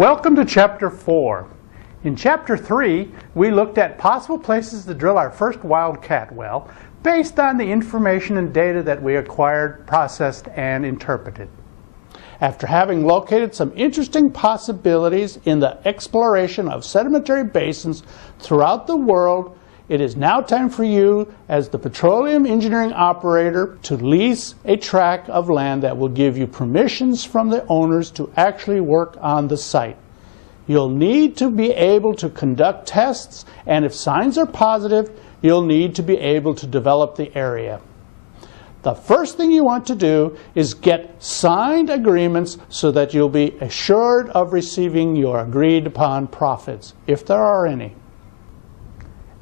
Welcome to Chapter 4. In Chapter 3, we looked at possible places to drill our first wildcat well based on the information and data that we acquired, processed, and interpreted. After having located some interesting possibilities in the exploration of sedimentary basins throughout the world, it is now time for you, as the petroleum engineering operator, to lease a tract of land that will give you permissions from the owners to actually work on the site. You'll need to be able to conduct tests, and if signs are positive, you'll need to be able to develop the area. The first thing you want to do is get signed agreements so that you'll be assured of receiving your agreed upon profits, if there are any.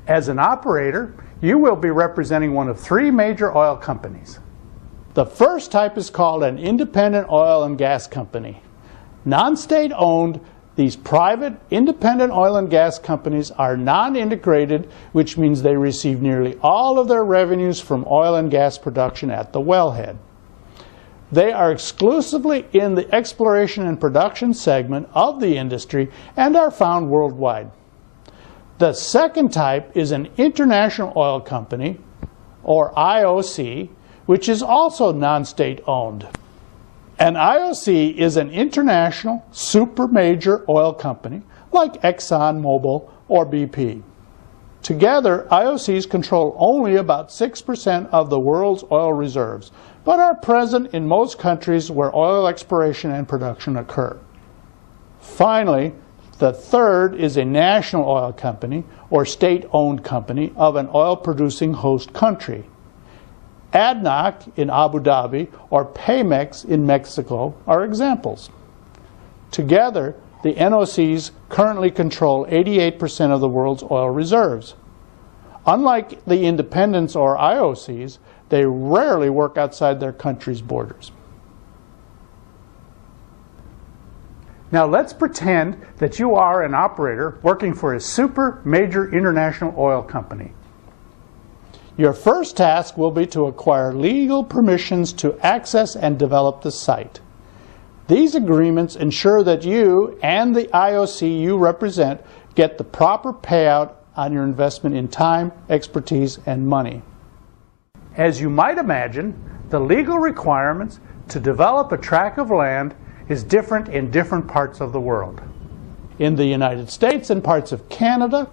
As an operator, you will be representing one of three major oil companies. The first type is called an independent oil and gas company. Non-state owned, these private independent oil and gas companies are non-integrated, which means they receive nearly all of their revenues from oil and gas production at the wellhead. They are exclusively in the exploration and production segment of the industry and are found worldwide. The second type is an international oil company, or IOC, which is also non-state owned. An IOC is an international super major oil company like ExxonMobil or BP. Together, IOCs control only about 6% of the world's oil reserves, but are present in most countries where oil exploration and production occur. Finally, the third is a national oil company or state-owned company of an oil-producing host country. ADNOC in Abu Dhabi or Pemex in Mexico are examples. Together, the NOCs currently control 88% of the world's oil reserves. Unlike the independents or IOCs, they rarely work outside their country's borders. Now let's pretend that you are an operator working for a super major international oil company. Your first task will be to acquire legal permissions to access and develop the site. These agreements ensure that you and the IOC you represent get the proper payout on your investment in time, expertise, and money. As you might imagine, the legal requirements to develop a tract of land is different in different parts of the world. In the United States and parts of Canada,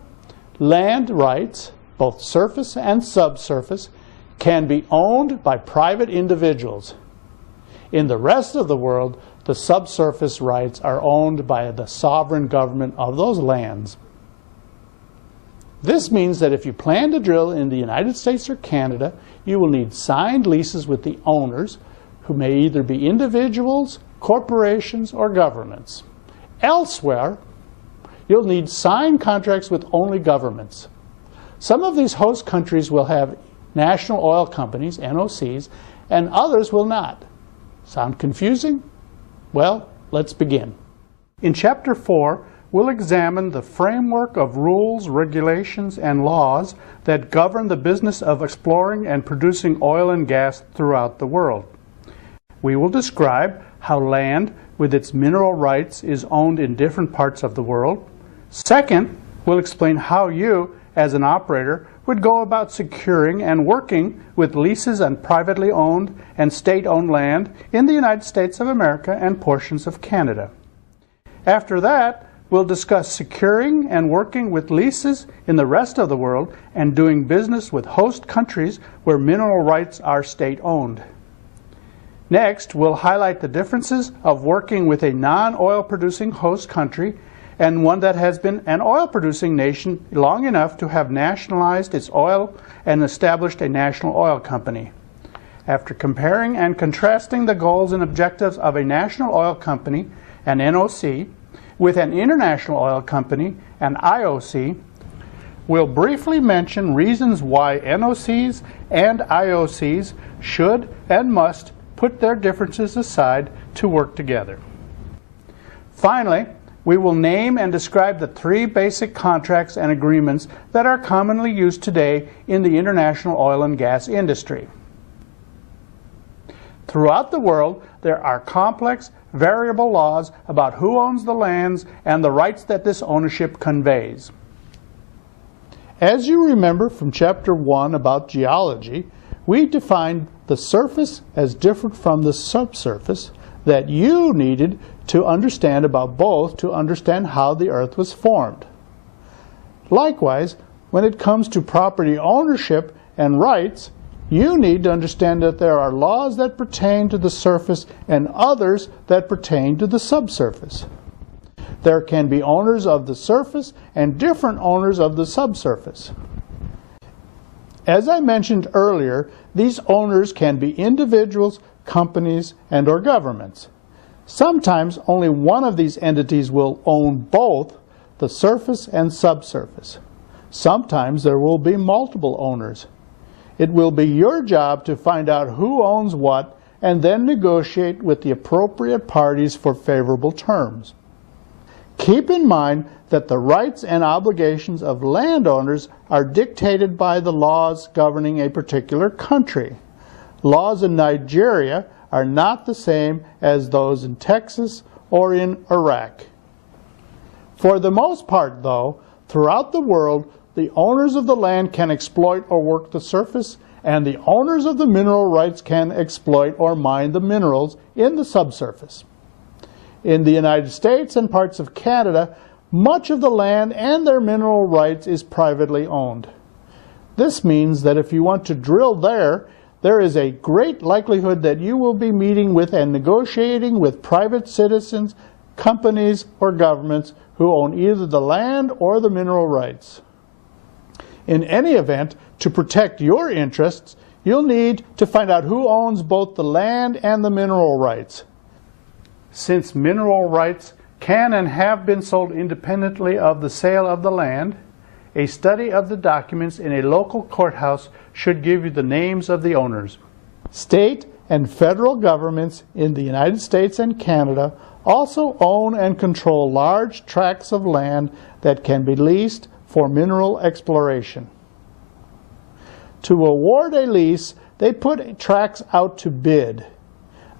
land rights, both surface and subsurface, can be owned by private individuals. In the rest of the world, the subsurface rights are owned by the sovereign government of those lands. This means that if you plan to drill in the United States or Canada, you will need signed leases with the owners, who may either be individuals, corporations, or governments. Elsewhere, you'll need signed contracts with only governments. Some of these host countries will have national oil companies, NOCs, and others will not. Sound confusing? Well, let's begin. In Chapter 4, we'll examine the framework of rules, regulations, and laws that govern the business of exploring and producing oil and gas throughout the world. We will describe how land with its mineral rights is owned in different parts of the world. Second, we'll explain how you, as an operator, would go about securing and working with leases on privately owned and state-owned land in the United States of America and portions of Canada. After that, we'll discuss securing and working with leases in the rest of the world and doing business with host countries where mineral rights are state-owned. Next, we'll highlight the differences of working with a non-oil producing host country and one that has been an oil-producing nation long enough to have nationalized its oil and established a national oil company. After comparing and contrasting the goals and objectives of a national oil company, an NOC, with an international oil company, an IOC, we'll briefly mention reasons why NOCs and IOCs should and must put their differences aside to work together. Finally, we will name and describe the three basic contracts and agreements that are commonly used today in the international oil and gas industry. Throughout the world, there are complex, variable laws about who owns the lands and the rights that this ownership conveys. As you remember from Chapter 1 about geology, we defined the surface as different from the subsurface that you needed to understand about both to understand how the earth was formed. Likewise, when it comes to property ownership and rights, you need to understand that there are laws that pertain to the surface and others that pertain to the subsurface. There can be owners of the surface and different owners of the subsurface. As I mentioned earlier, these owners can be individuals, companies, and/or governments. Sometimes only one of these entities will own both the surface and subsurface. Sometimes there will be multiple owners. It will be your job to find out who owns what and then negotiate with the appropriate parties for favorable terms. Keep in mind that the rights and obligations of landowners are dictated by the laws governing a particular country. Laws in Nigeria are not the same as those in Texas or in Iraq. For the most part, though, throughout the world, the owners of the land can exploit or work the surface, and the owners of the mineral rights can exploit or mine the minerals in the subsurface. In the United States and parts of Canada, much of the land and their mineral rights is privately owned. This means that if you want to drill there, there is a great likelihood that you will be meeting with and negotiating with private citizens, companies, or governments who own either the land or the mineral rights. In any event, to protect your interests, you'll need to find out who owns both the land and the mineral rights. Since mineral rights can and have been sold independently of the sale of the land, a study of the documents in a local courthouse should give you the names of the owners. State and federal governments in the United States and Canada also own and control large tracts of land that can be leased for mineral exploration. To award a lease, they put tracts out to bid.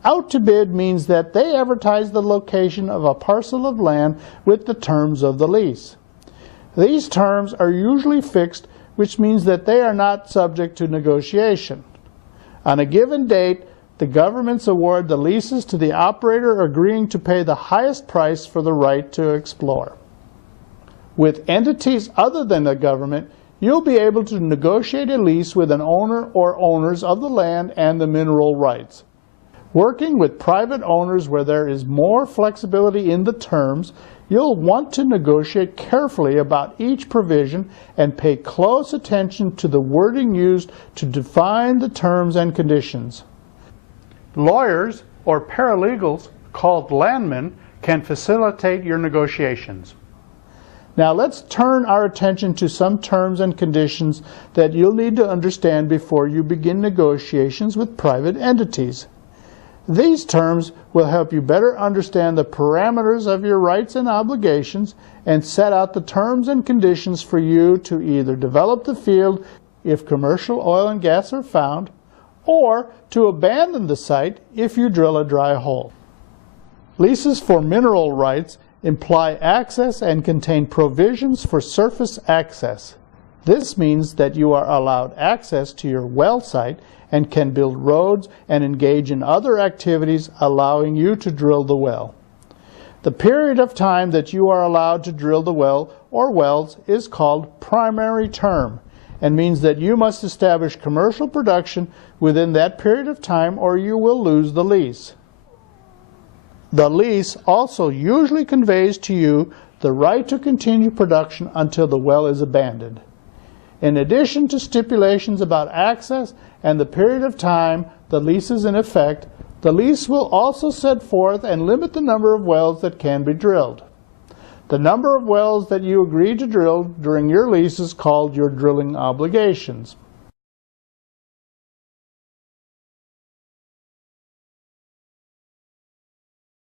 Out to bid means that they advertise the location of a parcel of land with the terms of the lease. These terms are usually fixed, which means that they are not subject to negotiation. On a given date, the governments award the leases to the operator agreeing to pay the highest price for the right to explore. With entities other than the government, you'll be able to negotiate a lease with an owner or owners of the land and the mineral rights. Working with private owners where there is more flexibility in the terms, you'll want to negotiate carefully about each provision and pay close attention to the wording used to define the terms and conditions. Lawyers or paralegals called landmen can facilitate your negotiations. Now let's turn our attention to some terms and conditions that you'll need to understand before you begin negotiations with private entities. These terms will help you better understand the parameters of your rights and obligations and set out the terms and conditions for you to either develop the field if commercial oil and gas are found, or to abandon the site if you drill a dry hole. Leases for mineral rights imply access and contain provisions for surface access. This means that you are allowed access to your well site and can build roads and engage in other activities allowing you to drill the well. The period of time that you are allowed to drill the well or wells is called primary term and means that you must establish commercial production within that period of time or you will lose the lease. The lease also usually conveys to you the right to continue production until the well is abandoned. In addition to stipulations about access and the period of time the lease is in effect, the lease will also set forth and limit the number of wells that can be drilled. The number of wells that you agree to drill during your lease is called your drilling obligations.